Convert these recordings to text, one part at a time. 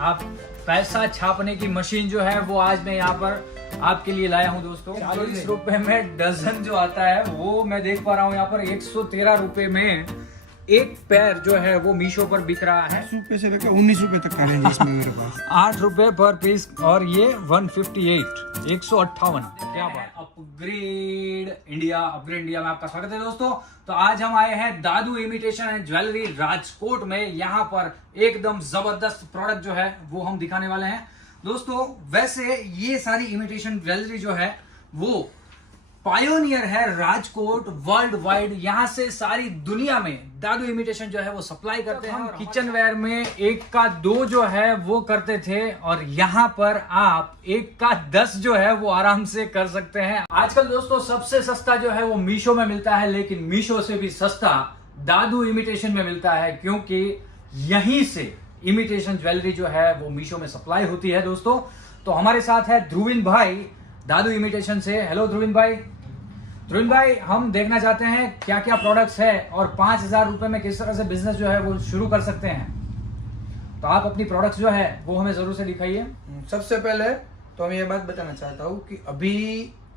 आप पैसा छापने की मशीन जो है वो आज मैं यहाँ पर आपके लिए लाया हूँ दोस्तों। 40 रुपए में डजन जो आता है वो मैं देख पा रहा हूँ यहाँ पर 113 रुपए में एक पैर जो है वो मीशो पर बिक रहा है। 10 रुपए से लेकर 19 रुपए तक का रेंज इसमें मेरे पास। 8 रुपए पर पीस और ये 158 158। क्या बात। अपग्रेड इंडिया में आपका स्वागत है दोस्तों। तो आज हम आए हैं दादू इमिटेशन एंड ज्वेलरी राजकोट में। यहाँ पर एकदम जबरदस्त प्रोडक्ट जो है वो हम दिखाने वाले हैं दोस्तों। वैसे ये सारी इमिटेशन ज्वेलरी जो है वो पायोनियर है राजकोट वर्ल्ड वाइड। यहाँ से सारी दुनिया में दादू इमिटेशन जो है वो सप्लाई करते हैं। हम किचन वेयर में 1 का 2 जो है वो करते थे और यहाँ पर आप 1 का 10 जो है वो आराम से कर सकते हैं। आजकल दोस्तों सबसे सस्ता जो है वो मीशो में मिलता है, लेकिन मीशो से भी सस्ता दादू इमिटेशन में मिलता है, क्योंकि यहीं से इमिटेशन ज्वेलरी जो है वो मीशो में सप्लाई होती है दोस्तों। तो हमारे साथ है ध्रुविन भाई दादू इमिटेशन से। हेलो ध्रुविन भाई। ध्रुविन भाई, हम देखना चाहते हैं क्या क्या प्रोडक्ट्स है और 5,000 रुपए में किस तरह से बिजनेस जो है वो शुरू कर सकते हैं। तो आप अपनी प्रोडक्ट्स जो है वो हमें जरूर से दिखाइए। सबसे पहले तो मैं ये बात बताना चाहता हूँ कि अभी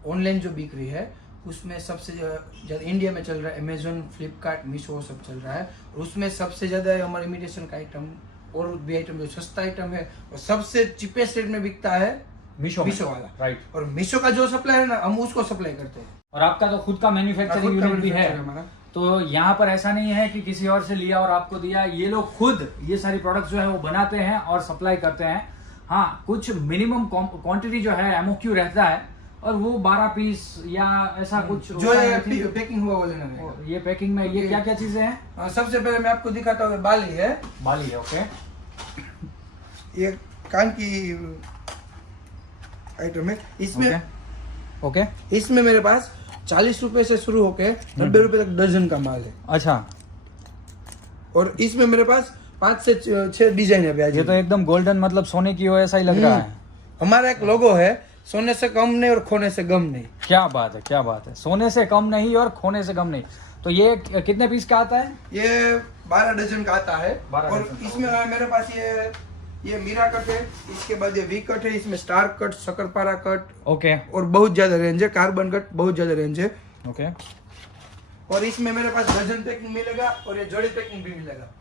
ऑनलाइन जो बिक रही है उसमें सबसे ज्यादा इंडिया में चल रहा है अमेजोन, फ्लिपकार्ट, मीशो सब चल रहा है। और उसमें सबसे ज्यादा हमारे इमिटेशन का आइटम और भी आइटम जो सस्ता आइटम है और सबसे चीपेस्ट रेट में बिकता है मीशो वाला। राइट। और मीशो का जो सप्लाई है ना हम उसको सप्लाई करते हैं। और आपका तो खुद का मैन्युफैक्चरिंग यूनिट भी है हमारा। तो यहाँ पर ऐसा नहीं है कि किसी और से लिया और आपको दिया। ये लोग खुद ये सारी प्रोडक्ट्स जो है वो बनाते हैं और सप्लाई करते हैं। हाँ, कुछ मिनिमम क्वांटिटी जो है एमओक्यू रहता है और वो 12 पीस या ऐसा कुछ जो ये पैकिंग हुआ वो लेना है। ये पैकिंग में ये क्या क्या चीजें हैं? सबसे पहले मैं आपको दिखाता हूँ, बाली है। बाली है, ओके। ये कान की आइटम है। इसमें ओके इसमें मेरे पास 40 रुपए से शुरू होके 90 रुपए तक दर्जन का माल है। अच्छा। और इसमें मेरे पास 5 से 6 डिजाइन है। ये तो एकदम गोल्डन, मतलब सोने की हो ऐसा ही लग रहा है। हमारा एक लोगो है, सोने से कम नहीं और खोने से गम नहीं। क्या बात है, क्या बात है। सोने से कम नहीं और खोने से गम नहीं। तो ये कितने पीस का आता है? ये 12 डजन का आता है। 12 और डजन। इसमें मेरे पास ये मीरा कट है, इसके बाद ये वी कट है, इसमें star cut, shakarpara cut, okay. और बहुत ज्यादा रेंज है। कार्बन कट बहुत ज्यादा रेंज है। ओके। और इसमें मेरे पास डजन पैकिंग मिलेगा और ये जोड़ी पैकिंग भी मिलेगा।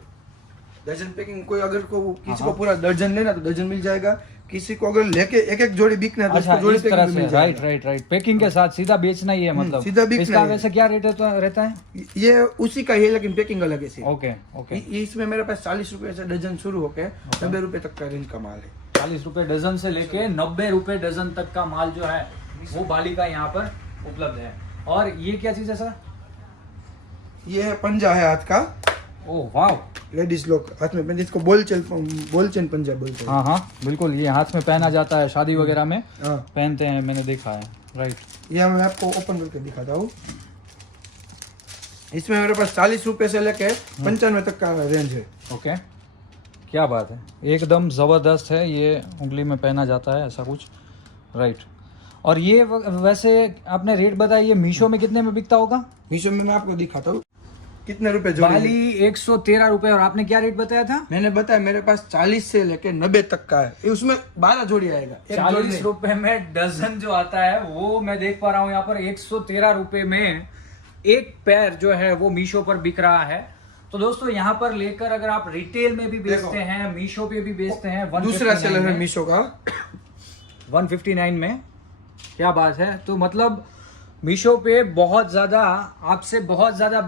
डजन पैकिंग कोई अगर किसी को पूरा दर्जन लेना तो दर्जन मिल जाएगा, किसी को अगर लेके एक एक जोड़ी बिकना है तो अच्छा, उसको जोड़ी इस तरह पैकिंग से। मिल जाएगा। राइट। पैकिंग के साथ सीधा बेचना ही है, मतलब सीधा बिकना इसका है। वैसे क्या रेट रहता है? ये उसी का ही है लेकिन पैकिंग अलग है सिर्फ। ओके। इसमें मेरे पास 40 रुपए से डजन शुरू होके 90 रुपए तक का रेंज का माल है। 40 रुपए डजन से लेके 90 रुपए डजन तक का माल जो है वो बाली का यहाँ पर उपलब्ध है। और ये क्या चीज है सर? ये है पंजा है हाथ का। ओह वाह। लेडीज लोग हाथ में पहनते, इसको बोल चेन पंजा बोलते हैं। हाँ बिल्कुल, ये हाथ में पहना जाता है, शादी वगैरह में हाँ। पहनते हैं, मैंने देखा है। राइट। ये मैं आपको ओपन करके दिखाता हूँ। इसमें मेरे पास 40 रुपए से लेके 95 तक का रेंज है। ओके। क्या बात है, एकदम जबरदस्त है। ये उंगली में पहना जाता है ऐसा कुछ। राइट। और ये वैसे आपने रेट बताया, ये मीशो में कितने में बिकता होगा? मीशो में मैं आपको दिखाता हूँ कितने रुपए जोड़ी। बाली 113 रुपए। और आपने क्या रेट बताया था? मैंने बताया मेरे पास 40 से लेके 90 तक का है। उसमें 12 जोड़ी आएगा। 40 रुपए में डजन जो आता है वो मैं देख पा रहा हूँ यहाँ पर 113 रुपए में एक पैर जो है वो मीशो पर बिक रहा है। तो दोस्तों यहाँ पर लेकर अगर आप रिटेल में भी बेचते हैं, मीशो पे भी बेचते हैं, दूसरा सेलर है मीशो का 159 में। क्या बात है। तो मतलब मीशो पे बहुत ज्यादा आपसे बहुत ज्यादा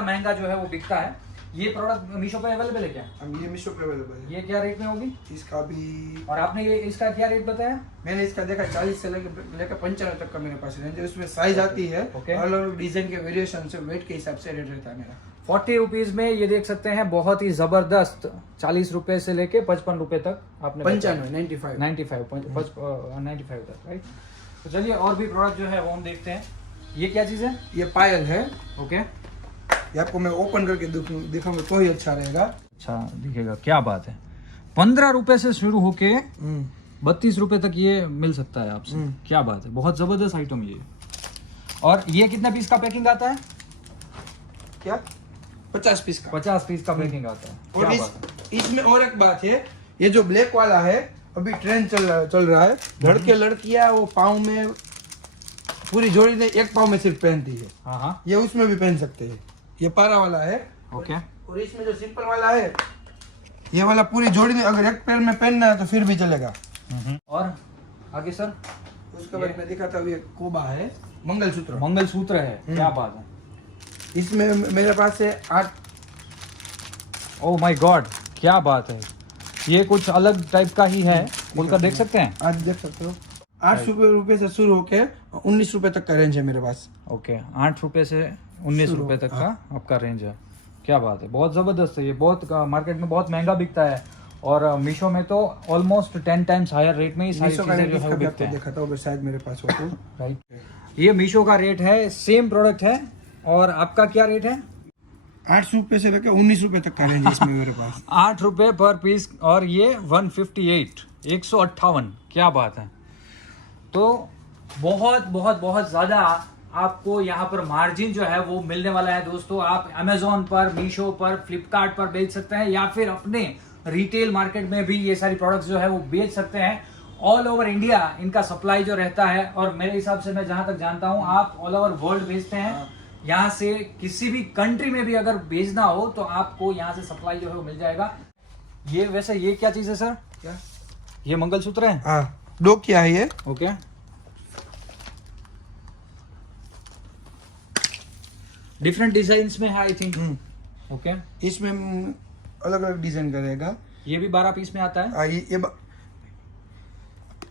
महंगा जो है वो बिकता है। ये प्रोडक्ट मीशो पे अवेलेबल है क्या? ये मीशो पे अवेलेबल है। ये क्या रेट में होगी? इसका भी। और आपने ये इसका क्या रेट बताया? मैंने इसका देखा 40 से लेकर 95 तक का मेरे पास रेंज है। उसमें साइज आती है, अलग अलग डिजाइन के वेरिएशन से, वेट के हिसाब से रेट रहता है मेरा। 40 रुपीज में ये देख सकते हैं, बहुत ही जबरदस्त। 40 रुपए से लेके 55 रुपए तक आपने 95 तक। राइट। तो चलिए और भी प्रोडक्ट जो है वो हम देखते हैं। ये क्या चीज है? ये पायल है। ओके। ये आपको मैं ओपन करके दिखाऊंगा तो ही अच्छा रहेगा। अच्छा दिखेगा। क्या बात है। 15 रुपए से शुरू होके 32 रुपए तक ये मिल सकता है आपसे। क्या बात है, बहुत जबरदस्त आइटम ये। और ये कितना पीस का पैकिंग आता है? क्या 50 पीस का 50 पीस का पैकिंग आता है। और क्या इस बात है। इसमें और एक बात है, ये जो ब्लैक वाला है अभी ट्रेंड चल रहा है। लड़के लड़कियां वो पाँव में पूरी जोड़ी ने एक पाँव में सिर्फ पहनती है। हाँ, ये उसमें भी पहन सकते हैं। ये पारा वाला है। ओके। और इसमें जो सिंपल वाला है, ये वाला पूरी जोड़ी में अगर एक पैर में पहनना है तो फिर भी चलेगा। और आगे सर, उसके बाद मैं दिखाता हूँ, ये कोबा है, मंगलसूत्र। मंगलसूत्र है, क्या बात है। इसमें मेरे पास है 8। ओह माय गॉड, क्या बात है। ये कुछ अलग टाइप का ही है, खोलकर देख सकते हैं। आज देख सकते हो। 8 रुपए से शुरू होके 19 रुपए तक का रेंज है मेरे पास। ओके, 8 रुपए से 19 रुपए तक का आपका रेंज है। क्या बात है, बहुत जबरदस्त है। ये बहुत मार्केट में बहुत महंगा बिकता है और मीशो में तो ऑलमोस्ट 10 टाइम्स हायर रेट में ही सारी चीजें जो है वो बिकते हैं। देखा था शायद मेरे पास हो तो। राइट, ये मीशो का रेट है, सेम प्रोडक्ट है। और आपका क्या रेट है? 8 रुपए से लेकर 19 रुपए तक का रेंज है इसमें मेरे पास। 8 रुपए पर पीस और ये 158, 158। क्या बात है। तो बहुत बहुत बहुत ज्यादा आपको यहाँ पर मार्जिन जो है वो मिलने वाला है दोस्तों। आप अमेजोन पर, मीशो पर, फ्लिपकार्ट पर बेच सकते हैं या फिर अपने रिटेल मार्केट में भी ये सारी प्रोडक्ट्स जो है वो बेच सकते हैं। ऑल ओवर इंडिया इनका सप्लाई जो रहता है, और मेरे हिसाब से मैं जहां तक जानता हूं आप ऑल ओवर वर्ल्ड भेजते हैं। यहाँ से किसी भी कंट्री में भी अगर भेजना हो तो आपको यहाँ से सप्लाई जो है वो मिल जाएगा। ये वैसे ये क्या चीज है सर? क्या ये मंगलसूत्र है? हाँ, दो क्या है ये। ओके, डिफरेंट डिजाइन में है आई थिंक। ओके, इसमें अलग अलग डिजाइन का रहेगा। ये भी 12 पीस में आता है।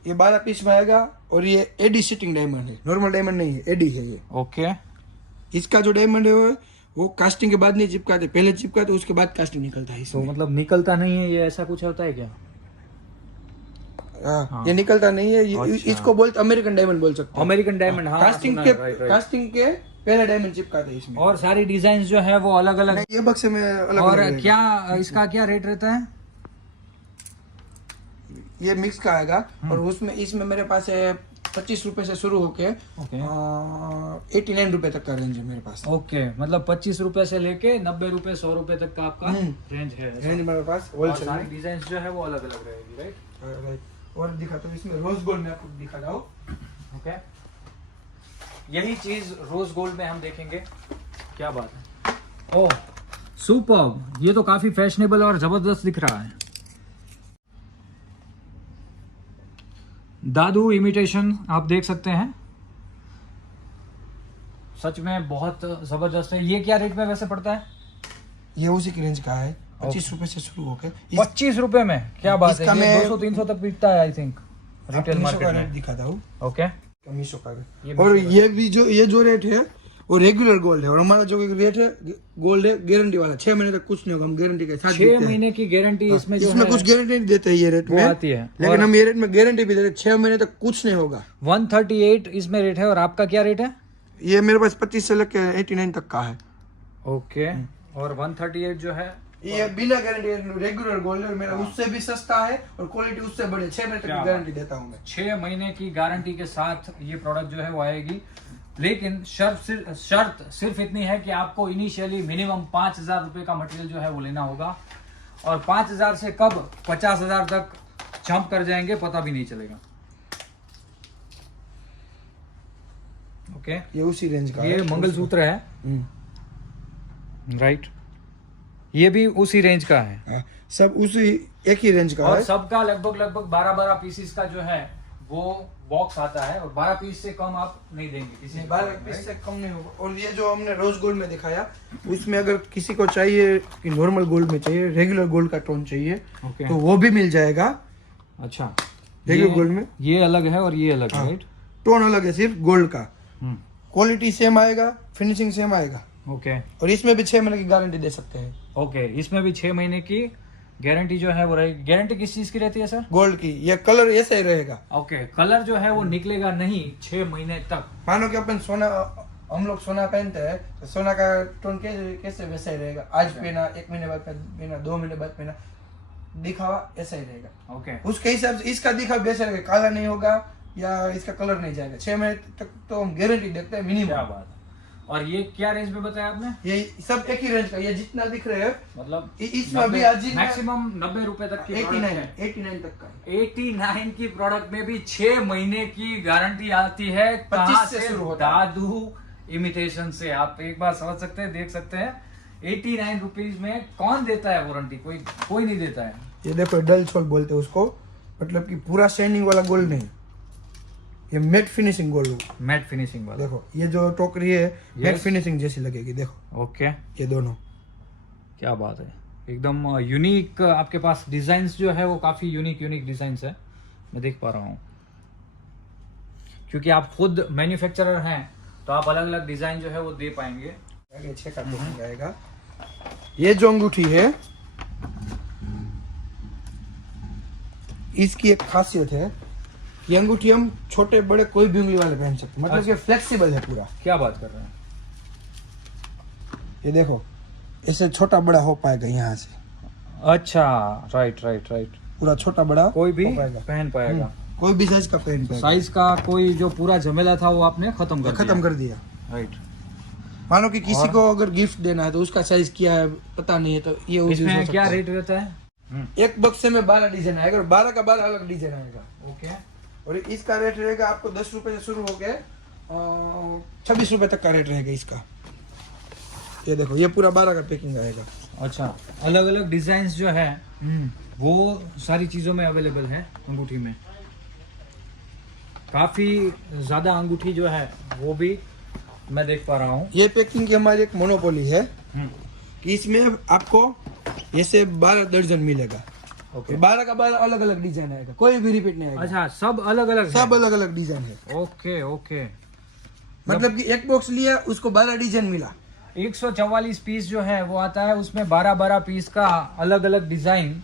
ये 12 पीस में आएगा। और ये एडी सिटिंग डायमंड है, नॉर्मल डायमंड नहीं है, एडी है ये। ओके, इसका जो डायमंड है वो कास्टिंग के बाद नहीं चिपकाते, पहले चिपकाते उसके बाद कास्टिंग निकलता है। तो मतलब निकलता नहीं है ये, ऐसा कुछ होता है क्या? हाँ, ये निकलता नहीं है। अच्छा। इसको बोलते अमेरिकन डायमंड बोल सकते हो। अमेरिकन डायमंड, हाँ, कास्टिंग के पहले डायमंड चिपकाते हैं इसमें। और सारी डिजाइन जो है वो अलग अलग। ये बक्से में अलग और अलग क्या इसका क्या रेट रहता है? ये मिक्स का आएगा। और उसमें इसमें मेरे पास है 25 रुपए से शुरू होके 89 रुपए तक का रेंज है मेरे पास। ओके, मतलब 25 रुपए से लेके 90 रुपए 100 रुपए तक का आपका रेंज है। रेंज मेरे पास और होलसेल सारी डिजाइन जो है वो अलग अलग रहेगी। राइट, और दिखाता हूँ, इसमें रोज गोल्ड में आपको दिखा रहा हूँ। ओके, यही चीज रोज गोल्ड में हम देखेंगे। क्या बात है। ओह सुपर्ब, ये तो काफी फैशनेबल और जबरदस्त दिख रहा है। दादू इमिटेशन आप देख सकते हैं, सच में बहुत जबरदस्त है। ये क्या रेट में वैसे पड़ता है? ये उसी की रेंज का है, 25 रुपए से शुरू होकर 25 रुपए में। क्या बात है, इसका ये मैं 200-300 तक बिकता है आई थिंक रिटेल मार्केट में। दिखाता हूँ। ओके, मीशो का रेट। और ये भी ये जो रेट है वो रेगुलर गोल्ड है। और हमारा जो रेट है गोल्ड है गारंटी वाला, 6 महीने तक कुछ नहीं होगा, हम गारंटी के साथ 6 महीने की गारंटी इसमें जो इसमें कुछ गारंटी नहीं देते ये रेट में आती है, लेकिन हम ये रेट में गारंटी भी देते हैं, 6 महीने तक कुछ नहीं होगा। 138 इसमें रेट है। और आपका क्या रेट है? ये मेरे पास 25 से लेकर 89 तक का है। ओके, और 138 जो है ये बिना गारंटी रेगुलर गोल्ड है मेरा, उससे भी सस्ता है और क्वालिटी उससे बढ़िया। 6 महीने तक की गारंटी देता हूँ मैं। 6 महीने की गारंटी के साथ ये प्रोडक्ट जो है वो आएगी। लेकिन शर्त सिर्फ इतनी है कि आपको इनिशियली मिनिमम 5,000 रुपए का मटेरियल जो है वो लेना होगा। और 5,000 से कब 50,000 तक जंप कर जाएंगे पता भी नहीं चलेगा। ओके, ये उसी रेंज का ये है। मंगलसूत्र है। राइट, ये भी उसी रेंज का है। हाँ, सब उसी एक ही रेंज का और है। सबका लगभग 12 पीसेस का जो है वो बॉक्स आता है। और 12 पीस से कम आप नहीं देंगे किसी को। 12 पीस से कम नहीं होगा। और ये जो हमने रोज गोल्ड में दिखाया, उसमें अगर किसी को चाहिए कि नॉर्मल गोल्ड में चाहिए, रेगुलर गोल्ड का टोन चाहिए, ओके, तो वो भी मिल जाएगा। अच्छा, रेगुलर गोल्ड में ये अलग है और ये अलग है। राइट, टोन अलग है सिर्फ गोल्ड का। क्वालिटी सेम आएगा, फिनिशिंग सेम आएगा। ओके, और इसमें भी 6 महीने की गारंटी दे सकते हैं। ओके, इसमें भी 6 महीने की गारंटी जो है वो रहेगी। गारंटी किस चीज की रहती है सर? गोल्ड की। ये कलर ऐसा ही रहेगा। ओके, कलर जो है वो निकलेगा नहीं 6 महीने तक। मानो कि अपन सोना, हम लोग सोना पहनते हैं तो सोना का टोन कैसे वैसा ही रहेगा। आज पहना, 1 महीने बाद पहना, 2 महीने बाद पहना, दिखावा ऐसा ही रहेगा। ओके, उसके हिसाब से इसका दिखावा वैसा रहेगा, काला नहीं होगा या इसका कलर नहीं जाएगा। 6 महीने तक तो हम गारंटी देते हैं मिनिमम। क्या बात है। और ये क्या रेंज में बताया आपने? ये सब एक ही रेंज का, ये जितना दिख रहे हैं मतलब इसमें अभी आज मैक्सिमम 90 रुपए तक की 89 तक का है। 89 की प्रोडक्ट में भी 6 महीने की गारंटी आती है। 25 से शुरू होता है। दादू इमिटेशन से आप एक बार समझ सकते हैं, देख सकते हैं 89 रुपीज में कौन देता है वारंटी? कोई नहीं देता है। ये देखो डल सोल बोलते हैं उसको, मतलब कि पूरा शाइनिंग वाला गोल्ड नहीं, ये mat finishing gold. Mat finishing वाला देखो ये जो टोकरी है मैट फिनिशिंग जैसी लगेगी, देखो। ओके, ये दोनों क्या बात है, एकदम यूनिक। आपके पास डिजाइन्स जो है वो काफी यूनिक डिजाइन्स है, मैं देख पा रहा हूँ। क्योंकि आप खुद मैन्युफैक्चरर हैं तो आप अलग अलग डिजाइन जो है वो दे पाएंगे। आगे 6 का टोकन आएगा। ये जो अंगूठी है इसकी एक खासियत है, ये अंगूठी हम छोटे बड़े कोई भी उंगली वाले पहन सकते हैं, मतलब ये फ्लेक्सिबल है पूरा। क्या बात कर रहे हैं? ये देखो ऐसे छोटा बड़ा हो पाएगा यहाँ से। अच्छा, राइट, पूरा छोटा बड़ा कोई भी हो पाएगा, पहन पाएगा। कोई भी साइज का पहन पाएगा। साइज का कोई जो पूरा झमेला था वो आपने खत्म कर दिया। राइट। मानो कि किसी को अगर गिफ्ट देना है तो उसका साइज क्या है पता नहीं है, तो ये यूज हो इसमें सकता क्या है। रेट रहता है? एक बक्से में 12 डिजाइन आएगा और 12 का 12 अलग डिजाइन आएगा। ओके। और इसका रेट रहेगा आपको 10 रुपए से शुरू होके 26 रुपए तक का रेट रहेगा इसका। ये देखो ये पूरा 12 का पैकिंग आएगा। अच्छा, अलग अलग डिजाइन जो है वो सारी चीजों में अवेलेबल है अंगूठी में। काफी ज्यादा अंगूठी जो है वो भी मैं देख पा रहा हूँ। ये पैकिंग की हमारी एक मोनोपोली है कि इसमें आपको ऐसे 12 दर्जन मिलेगा। ओके। 12 का 12 अलग अलग डिजाइन आएगा, कोई भी रिपीट नहीं आएगा। अच्छा, सब अलग अलग सब अलग अलग डिजाइन है। ओके। मतलब कि एक बॉक्स लिया उसको 12 डिजाइन मिला। 144 पीस जो है वो आता है, उसमें 12 पीस का अलग अलग डिजाइन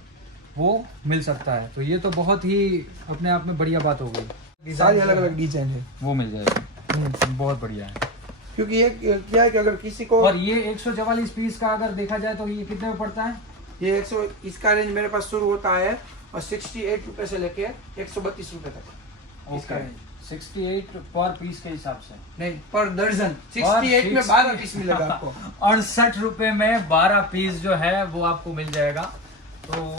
वो मिल सकता है। तो ये तो बहुत ही अपने आप में बढ़िया बात हो गई। सारी अलग अलग डिजाइन है, वो मिल जाएगा, बहुत बढ़िया है। क्योंकि ये क्या है कि अगर किसी को, और ये 144 पीस का अगर देखा जाए तो ये कितने में पड़ता है? ये 100 इसका रेंज मेरे पास शुरू होता है और 68 रुपए से लेके 132 रुपए तक इसका रेंज। 68 पर पीस के हिसाब से नहीं, पर दर्जन। 68 में 12 पीस मिलेगा आपको। 68 रुपए में 12 पीस जो है वो आपको मिल जाएगा। तो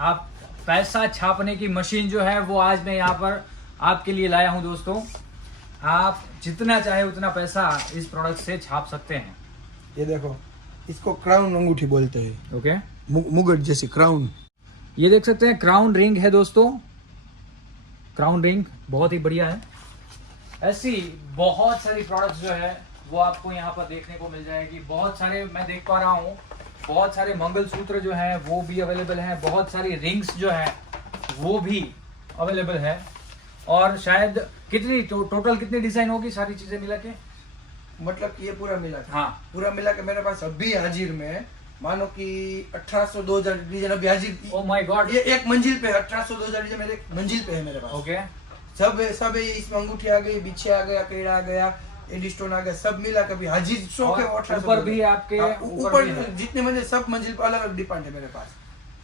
आप पैसा छापने की मशीन जो है वो आज मैं यहाँ पर आपके लिए लाया हूँ दोस्तों। आप जितना चाहे उतना पैसा इस प्रोडक्ट से छाप सकते हैं। ये देखो इसको क्राउन अंगूठी बोलते हैं। ओके। मुगट जैसी क्राउन। ये देख सकते हैं क्राउन रिंग है दोस्तों, क्राउन रिंग बहुत ही बढ़िया है। ऐसी बहुत सारी प्रोडक्ट्स जो है वो आपको यहाँ पर देखने को मिल जाएगी। बहुत सारे मैं देख पा रहा हूँ, बहुत सारे मंगलसूत्र जो है वो भी अवेलेबल है, बहुत सारी रिंग्स जो है वो भी अवेलेबल है। और शायद कितनी टोटल कितनी डिजाइन होगी सारी चीजें मिला के? मतलब कि ये पूरा मिला था। हाँ, पूरा मिला के मेरे पास अभी हाजिर में मानो कि 1800 2000 डिजाइन अभी हाजिर। ओ माय गॉड, ये एक मंजिल पे 1800 2000 डिजाइन मेरे मंजिल पे है मेरे पास। ओके। सब इसमें अंगूठी आ गई, बिछे आ गया, केड़ा आ गया, एडी स्टोन आ गया, सब मिला कभी हाजिर 100 के 1800 ऊपर भी आपके ऊपर जितने मंजिल सब मंजिल पर अलग अलग डिपेंड है मेरे पास।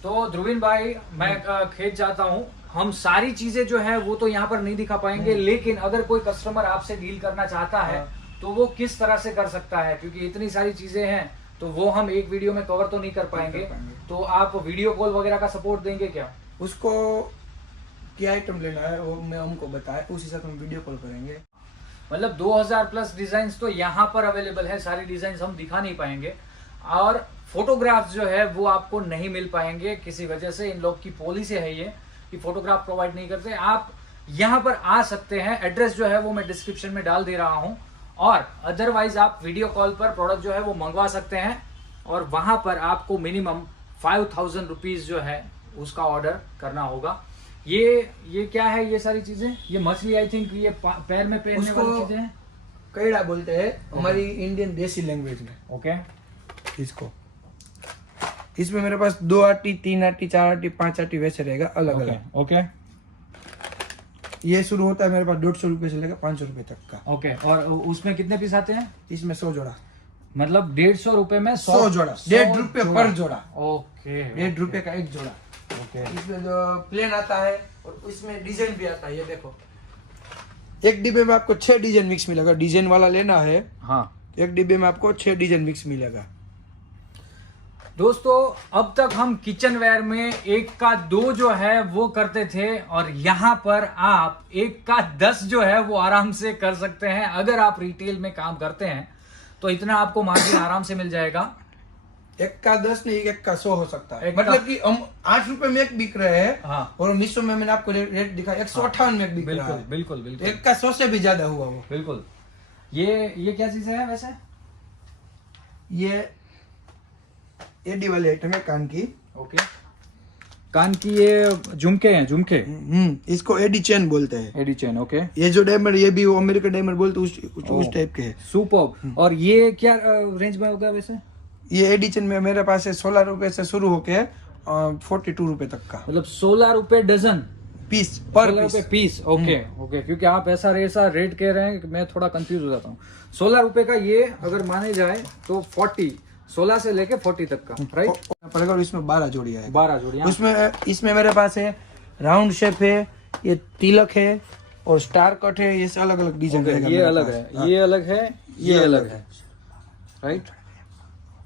तो ध्रुवीन भाई मैं खेत जाता हूँ, हम सारी चीजें जो है वो तो यहाँ पर नहीं दिखा पाएंगे, लेकिन अगर कोई कस्टमर आपसे डील करना चाहता है तो वो किस तरह से कर सकता है? क्योंकि इतनी सारी चीजें हैं तो वो हम एक वीडियो में कवर तो नहीं कर पाएंगे। तो आप वीडियो कॉल वगैरह का सपोर्ट देंगे क्या? उसको क्या आइटम लेना है वो मैं हमको बताए, उस हिसाब से हम वीडियो कॉल करेंगे। मतलब 2000 प्लस डिजाइन तो यहाँ पर अवेलेबल है। सारी डिजाइन हम दिखा नहीं पाएंगे और फोटोग्राफ्स जो है वो आपको नहीं मिल पाएंगे किसी वजह से। इन लोग की पॉलिसी है ये कि फोटोग्राफ प्रोवाइड नहीं करते। आप यहाँ पर आ सकते हैं, एड्रेस जो है वो मैं डिस्क्रिप्शन में डाल दे रहा हूँ। और अदरवाइज आप वीडियो कॉल पर प्रोडक्ट जो है वो मंगवा सकते हैं और वहां पर आपको मिनिमम 5000 रुपीज जो है उसका ऑर्डर करना होगा। ये क्या है? ये सारी चीजें, ये मछली आई थिंक ये पैर में पहनने वाली चीजें हैं, कैड़ा बोलते हैं हमारी इंडियन देसी लैंग्वेज में। ओके। इसको इसमें मेरे पास 2 आटी 3 आटी 4 आटी 5 आटी वैसे रहेगा अलग अलग। ओके। ये शुरू होता है मेरे पास 150 रुपए से लेकर 500 रुपए तक का। ओके। और उसमें कितने पीस आते हैं? इसमें 100 जोड़ा, मतलब 150 रुपए में 100 जोड़ा, 1.5 रुपए पर जोड़ा। ओके। 1.5 रुपए का एक जोड़ा। ओके। इसमें जो प्लेन आता है और इसमें डिजाइन भी आता है, ये देखो एक डिब्बे में आपको 6 डिजाइन मिक्स मिलेगा। डिजाइन वाला लेना है, हाँ एक डिब्बे में आपको 6 डिजाइन मिक्स मिलेगा। दोस्तों, अब तक हम किचन वेयर में 1 का 2 जो है वो करते थे, और यहाँ पर आप 1 का 10 जो है वो आराम से कर सकते हैं। अगर आप रिटेल में काम करते हैं तो इतना आपको मार्जिन आराम से मिल जाएगा। 1 का 10 नहीं, 1 का 100 हो सकता है। एक का- मतलब कि हम 8 रुपए में एक बिक रहे हैं, हाँ। और मीशो में मैंने आपको रेट दिखा 158 में एक बिक रहा बिल्कुल है। बिल्कुल बिल्कुल 1 का 100 से भी ज्यादा हुआ वो। बिल्कुल। ये क्या चीज है वैसे? ये एडी वाली आइटम है, कान की। ओके, कान की ये झुमके हैं, झुमके इसको एडी चेन बोलते हैं। AD chain. ओके, ये जो डायमंड, ये भी वो अमेरिकन डायमंड बोलते हैं, उस टाइप के है। सुपर्ब। और ये क्या रेंज में होगा वैसे? ये एडी चेन में मेरे पास है 16 रुपए से शुरू होके 42 रुपए तक का मतलब 16 रुपए डजन, पीस पर 16 रुपए पीस। ओके ओके, क्योंकि आप ऐसा रेट कह रहे हैं कि मैं थोड़ा कंफ्यूज हो जाता हूँ। 16 रुपए का ये अगर माने जाए तो 16 से लेके 40 तक का, राइट? पड़ेगा। और इसमें 12 जोड़ी है। 12 जोड़ियां। उसमें इसमें मेरे पास है राउंड शेप है, ये तिलक है, और स्टार कट है। ये से अलग अलग डिजाइन रहेगा। ये मेरे अलग पास। है, हाँ। ये अलग है, ये अलग है, राइट?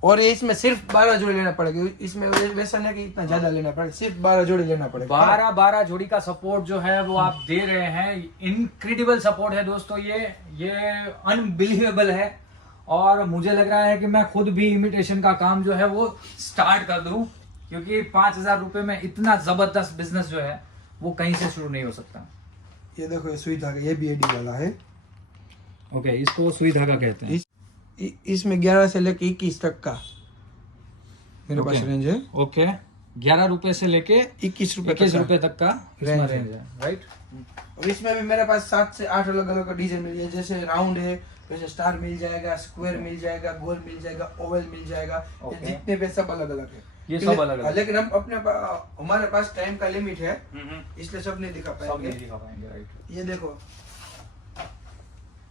और ये इसमें सिर्फ 12 जोड़ी लेना पड़ेगा। इसमें वैसा नहीं कि इतना ज्यादा लेना पड़ेगा, सिर्फ 12 जोड़ी लेना पड़ेगा। 12 जोड़ी का सपोर्ट जो है वो आप दे रहे हैं। इनक्रेडिबल सपोर्ट है दोस्तों, ये अनबिलीवेबल है। और मुझे लग रहा है कि मैं खुद भी इमिटेशन का काम जो है वो स्टार्ट कर दूं, क्योंकि 5000 रुपए में इतना जबरदस्त बिजनेस जो है वो कहीं से शुरू नहीं हो सकता। ये देखो, ये सुई धागा, ये भी एडी वाला है। ओके, इसको सुई धागा कहते हैं। इसमें 11 से लेके 21 तक का मेरे पास रेंज है। ओके, 11 रुपए से लेके 21 रुपए 21 रुपए तक का रेंज है। रेंज है, राइट? और इसमें भी मेरे पास 7 से 8 अलग अलग डिजाइन मिल जाए। जैसे राउंड है, वैसे स्टार मिल जाएगा, स्क्वायर मिल जाएगा, गोल मिल जाएगा, ओवल मिल जाएगा। ये Okay. जितने भी सब अलग अलग है। ये सब अलग-अलग। लेकिन हम हमारे पास टाइम का लिमिट है, इसलिए सब नहीं दिखा सब पाएंगे। नहीं दिखा पाएंगे, राइट? ये देखो,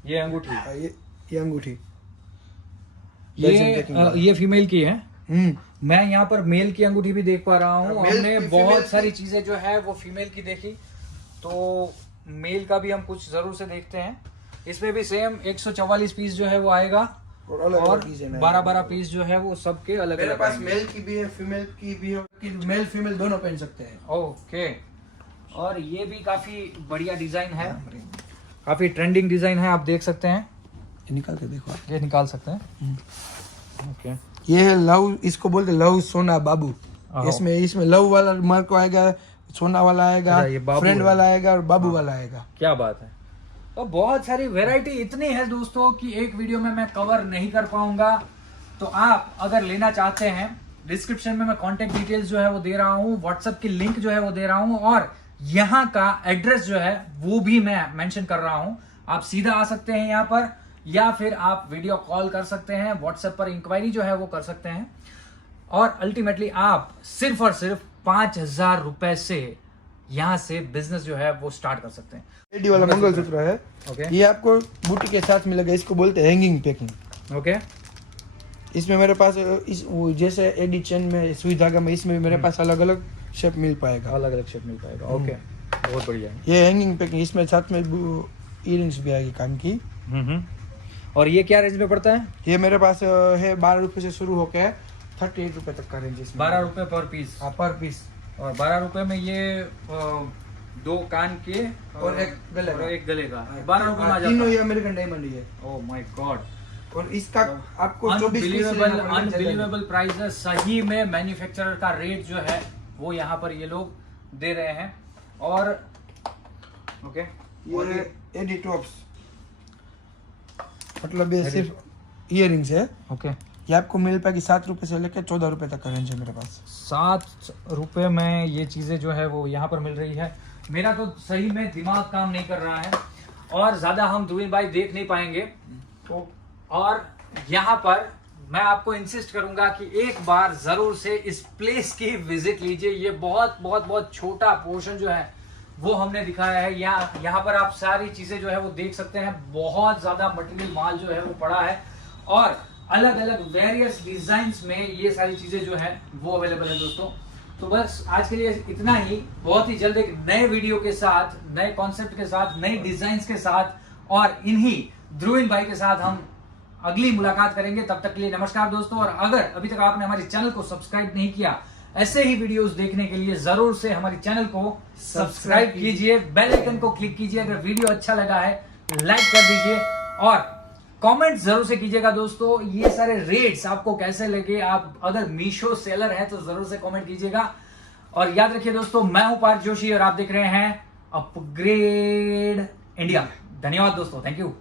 ये अंगूठी, ये अंगूठी, Belgian packing वाला। ये फीमेल की है। हम्म, मैं यहाँ पर मेल की अंगूठी भी देख पा रहा हूँ। मेल हमने की, बहुत फीमेल सारी की। चीजें जो है वो फीमेल की देखी, तो मेल का भी हम कुछ जरूर से देखते हैं। इसमें भी सेम 144 पीस जो है वो आएगा, और अलग और अलग डिजाइन 12 पीस जो है वो सबके अलग मेरे अलग पास आएंगे। मेल की भी है, फीमेल की भी है, कि मेल फीमेल दोनों पहन सकते हैं। ओके, और ये भी काफी बढ़िया डिजाइन है, काफी ट्रेंडिंग डिजाइन है। आप देख सकते हैं, ये निकाल के देखो आप। ये निकाल सकते हैं। ओके, ये है लव, इसको बोलते हैं लव सोना बाबू। आहो। इसमें लव वाला मार्क आएगा, सोना वाला आएगा, अच्छा, ये बाबू फ्रेंड है। वाला आएगा, और बाबू वाला आएगा। क्या बात है। तो बहुत सारी वैरायटी इतनी है दोस्तों कि एक वीडियो में मैं कवर नहीं कर पाऊंगा। तो आप अगर लेना चाहते हैं, डिस्क्रिप्शन में मैं कांटेक्ट डिटेल्स जो है वो दे रहा हूँ, व्हाट्सएप की लिंक जो है वो दे रहा हूँ, और यहाँ का एड्रेस जो है वो भी मैं मेंशन कर रहा हूँ। आप सीधा आ सकते हैं यहाँ पर, या फिर आप वीडियो कॉल कर सकते हैं, व्हाट्सएप पर इंक्वायरी जो है वो कर सकते हैं। और अल्टीमेटली आप सिर्फ और सिर्फ 5000 रुपए से यहाँ से बिजनेस जो है वो स्टार्ट कर सकते हैं। एडी वाला मंगलसूत्र है। ओके ये आपको बूटी के साथ मिलेगा। इसको बोलते हैं हैंगिंग पैकिंग। ओके, इसमें मेरे पास वो जैसे एडी चेन में, सुई धागा में, इसमें भी मेरे पास अलग अलग शेप मिल पाएगा। अलग अलग शेप मिल पाएगा। ओके, बहुत बढ़िया है। ये हैंगिंग पैकिंग, इसमें साथ में इयरिंग्स भी आएगी कान की। और ये क्या रेंज में पड़ता है? ये मेरे पास है 12 रुपए से शुरू होकर 38 रुपए तक का रेंज है। 12 रुपए पर पीस। हाँ, पर पीस। और 12 रुपए में ये 2 कान के और एक गले का। और एक गले का 12 रुपए में आ तीनों जाता ये है। अमेरिकन डायमंड ही है। ओह माय गॉड, और इसका आपको 24 पीस अनबिलीवेबल प्राइस है। सही में मैन्युफैक्चरर का रेट जो है वो यहाँ पर ये लोग दे रहे हैं। और ओके, ये एडी टॉप्स, मतलब ये सिर्फ इयरिंग्स है। ओके, ये आपको मिल पाएगी 7 रुपए से लेकर 14 रुपए तक का रेंज है मेरे पास। 7 रुपए में ये चीजें जो है वो यहाँ पर मिल रही है। मेरा तो सही में दिमाग काम नहीं कर रहा है, और ज्यादा हम दुविन भाई देख नहीं पाएंगे। तो और यहाँ पर मैं आपको इंसिस्ट करूंगा कि एक बार जरूर से इस प्लेस की विजिट लीजिए। ये बहुत बहुत बहुत छोटा पोर्शन जो है वो हमने दिखाया है। यहाँ पर आप सारी चीजें जो है वो देख सकते हैं। बहुत ज्यादा मटेरियल माल जो है वो पड़ा है, और अलग अलग वेरियस डिजाइन्स में ये सारी चीजें जो है वो अवेलेबल है दोस्तों। तो बस आज के लिए इतना ही। बहुत ही जल्द एक नए वीडियो के साथ, नए कॉन्सेप्ट के साथ, नई डिजाइन्स के साथ और इन्हीं ध्रुविन भाई के साथ हम अगली मुलाकात करेंगे। तब तक के लिए नमस्कार दोस्तों। और अगर अभी तक आपने हमारे चैनल को सब्सक्राइब नहीं किया, ऐसे ही वीडियोस देखने के लिए जरूर से हमारे चैनल को सब्सक्राइब कीजिए, बेल आइकन को क्लिक कीजिए। अगर वीडियो अच्छा लगा है लाइक कर दीजिए और कमेंट जरूर से कीजिएगा दोस्तों। ये सारे रेट्स आपको कैसे लगे, आप अगर मीशो सेलर है तो जरूर से कमेंट कीजिएगा। और याद रखिए दोस्तों, मैं हूं पार्थ जोशी और आप देख रहे हैं अपग्रेड इंडिया। धन्यवाद दोस्तों, थैंक यू।